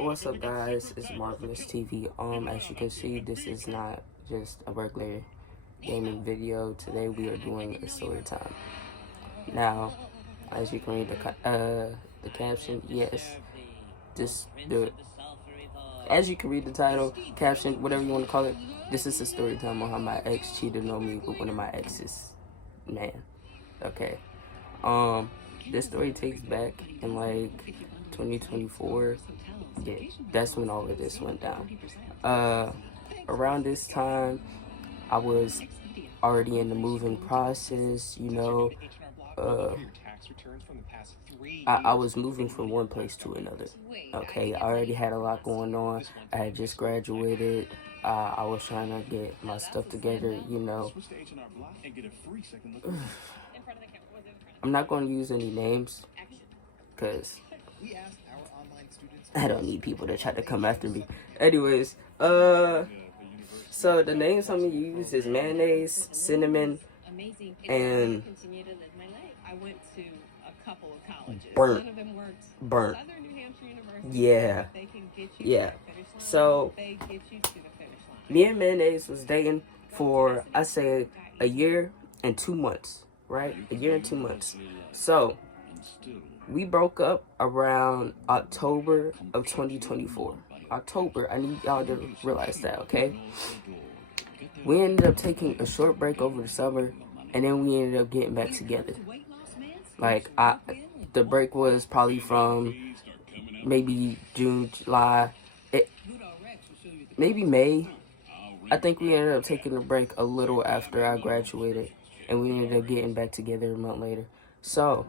What's up, guys? It's Marvelous TV. As you can see, this is not just a regular gaming video. Today we are doing a story time. Now, as you can read the caption, yes, as you can read the title, caption, whatever you want to call it, this is a story time on how my ex cheated on me with one of my exes. Man, okay. This story takes back in like 2024. Yeah, that's when all of this went down. Around this time, I was already in the moving process, I was moving from one place to another. Okay, I already had a lot going on. I had just graduated. I was trying to get my stuff together, I'm not going to use any names because I don't need people to try to come after me. Anyways, so the names I'm going to use is mayonnaise, cinnamon, and burnt. Burnt. Yeah. Yeah. So, me and mayonnaise was dating for, I say, a year and 2 months, right? A year and 2 months. So, we broke up around October of 2024. October, I need y'all to realize that, okay? We ended up taking a short break over the summer, and then we ended up getting back together. Like, the break was probably from maybe June, July, maybe May. I think we ended up taking a break a little after I graduated, and we ended up getting back together a month later. So,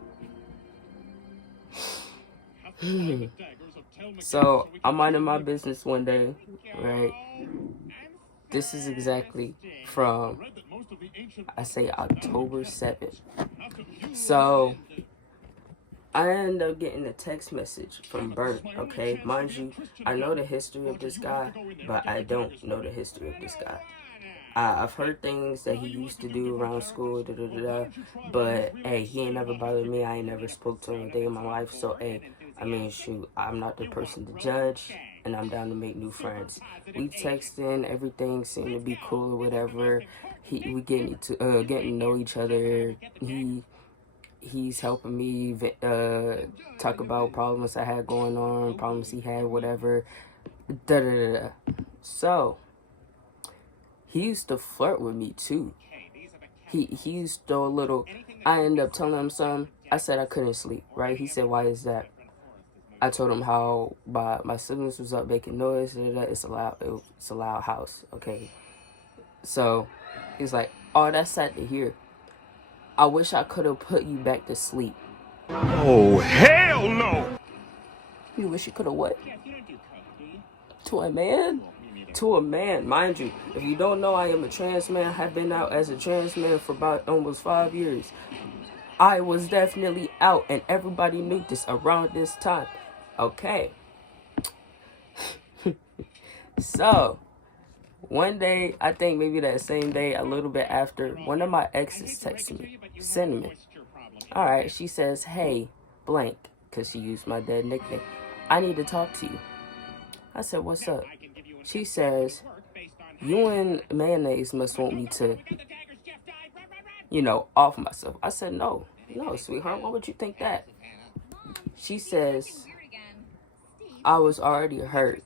so I'm minding my business one day, right? This is exactly from, I say, October 7th. So, I ended up getting a text message from Bert, okay? Mind you, I know the history of this guy, but I don't know the history of this guy. I've heard things that he used to do around school, but, hey, he ain't never bothered me. I ain't never spoke to him a day in my life, so, hey, I mean, shoot, I'm not the person to judge, and I'm down to make new friends. We texting, everything seemed to be cool or whatever. We getting to know each other. He's helping me talk about problems I had going on, problems he had, whatever. So, he used to flirt with me too. He used to a little. I ended up telling him something. I said I couldn't sleep, right? He said, "Why is that?" I told him how my siblings was up making noise. It's a loud house, okay? So, he's like, "Oh, that's sad to hear. I wish I could have put you back to sleep." Oh, hell no! You wish you could have what? To a man? To a man, mind you. If you don't know, I am a trans man. I have been out as a trans man for about almost 5 years. I was definitely out, and everybody knew this around this time. Okay. So, one day, I think maybe that same day, a little bit after, one of my exes texted me, Cinnamon. Alright, she says, "Hey, blank," because she used my dead nickname. "I need to talk to you." I said, "What's up?" She says, "You and mayonnaise must want me to, off myself." I said, No, sweetheart, why would you think that?" She says, "I was already hurt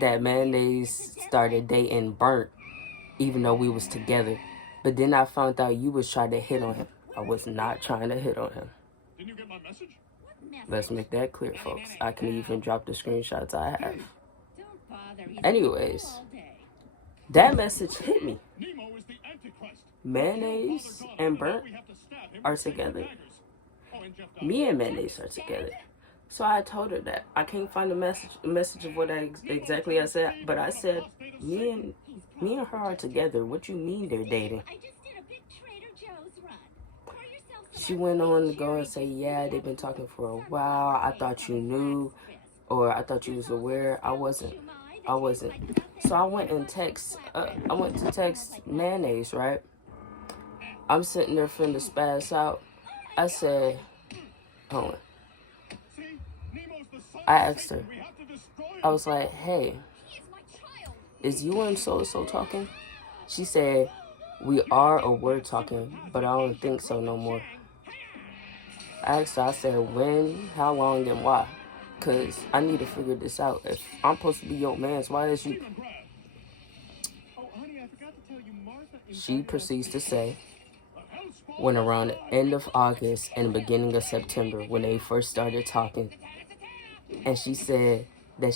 that mayonnaise started dating Burnt, even though we was together. But then I found out you was trying to hit on him." I was not trying to hit on him. Didn't you get my message? Let's make that clear, folks. I can even drop the screenshots I have. Anyways, that message hit me. Mayonnaise and Burnt are together. Me and mayonnaise are together. So I told her that. I can't find a message of what exactly I said, but I said, me and her are together. What you mean they're dating? She went on to go and say, "Yeah, they've been talking for a while. I thought you knew, or I thought you was aware." I wasn't. So I went to text mayonnaise, right? I'm sitting there finna spaz out. I said, hold on. I asked her, I was like, hey, is you and so-so talking? She said, we are or were talking, but I don't think so no more. I asked her, I said, when, how long, and why? Because I need to figure this out. If I'm supposed to be your man's, why is you... She proceeds to say, when around the end of August and the beginning of September, when they first started talking, and she said that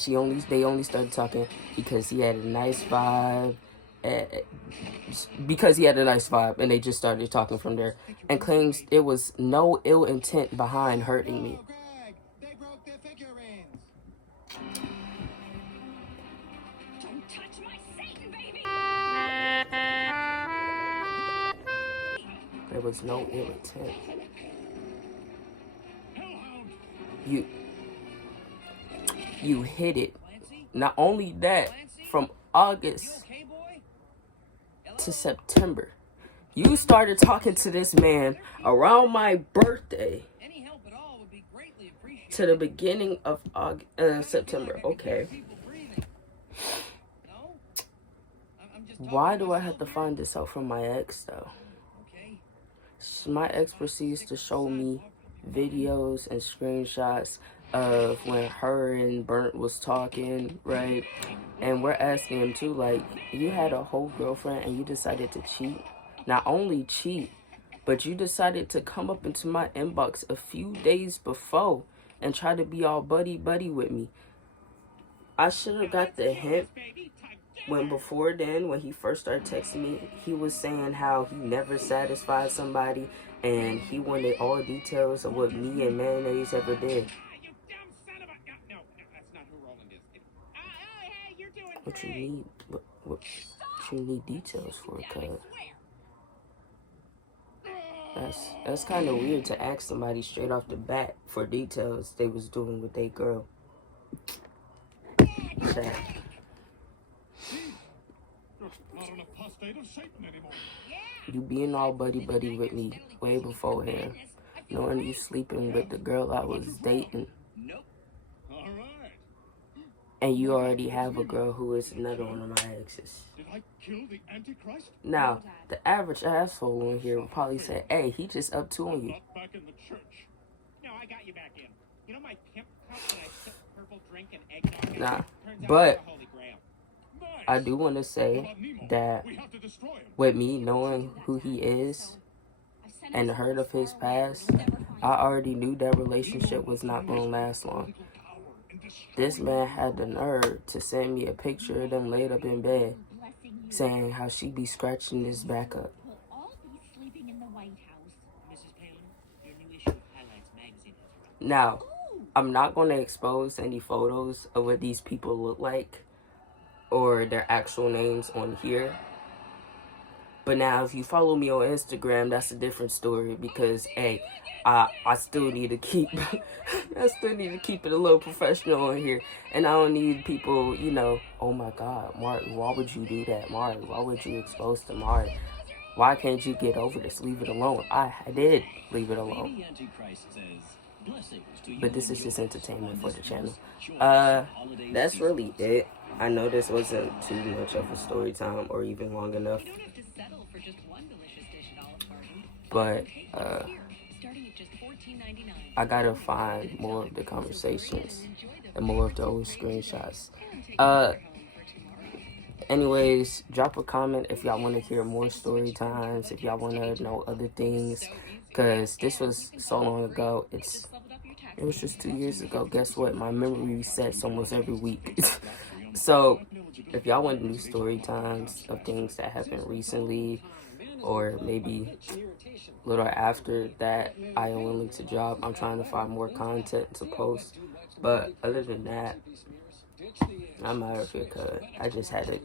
they only started talking because he had a nice vibe, and they just started talking from there, and claims it was no ill intent behind hurting me. There was no ill intent. You hit it. Not only that, from August to September, you started talking to this man around my birthday to the beginning of September. Okay. Why do I have to find this out from my ex, though? My ex proceeds to show me videos and screenshots of when her and Burnt was talking, right? And we're asking him too, like, you had a whole girlfriend and you decided to cheat. Not only cheat, but you decided to come up into my inbox a few days before and try to be all buddy-buddy with me. I should have got the hint when before then, when he first started texting me, he was saying how he never satisfied somebody and he wanted all details of what me and Mayonnaise ever did. What you need? What you need details for, cuz? That's kind of weird to ask somebody straight off the bat for details they was doing with their girl. Sad. You being all buddy-buddy with me way beforehand, knowing you sleeping with the girl I was dating. And you already have a girl who is another one of my exes. Now, the average asshole in here would probably say, hey, he just up to on you. Nah, but I do want to say that with me knowing who he is and heard of his past, I already knew that relationship was not going to last long. This man had the nerve to send me a picture of them laid up in bed, saying how she be scratching his back up. Now, I'm not going to expose any photos of what these people look like or their actual names on here. But now, if you follow me on Instagram, that's a different story because, hey, I still need to keep it a little professional on here, and I don't need people, oh my God, Mark, why would you do that, Mark? Why would you expose to Mark? Why can't you get over this? Leave it alone. I did leave it alone. But this is just entertainment for the channel. That's really it. I know this wasn't too much of a story time or even long enough. But I gotta find more of the conversations and more of those screenshots. Anyways, drop a comment if y'all want to hear more story times, if y'all want to know other things, because this was so long ago. It was just 2 years ago. Guess what? My memory resets almost every week. So, if y'all want new story times of things that happened recently, or maybe a little after that, I am willing to drop. I'm trying to find more content to post. But other than that, I'm out of here, cuz I just had to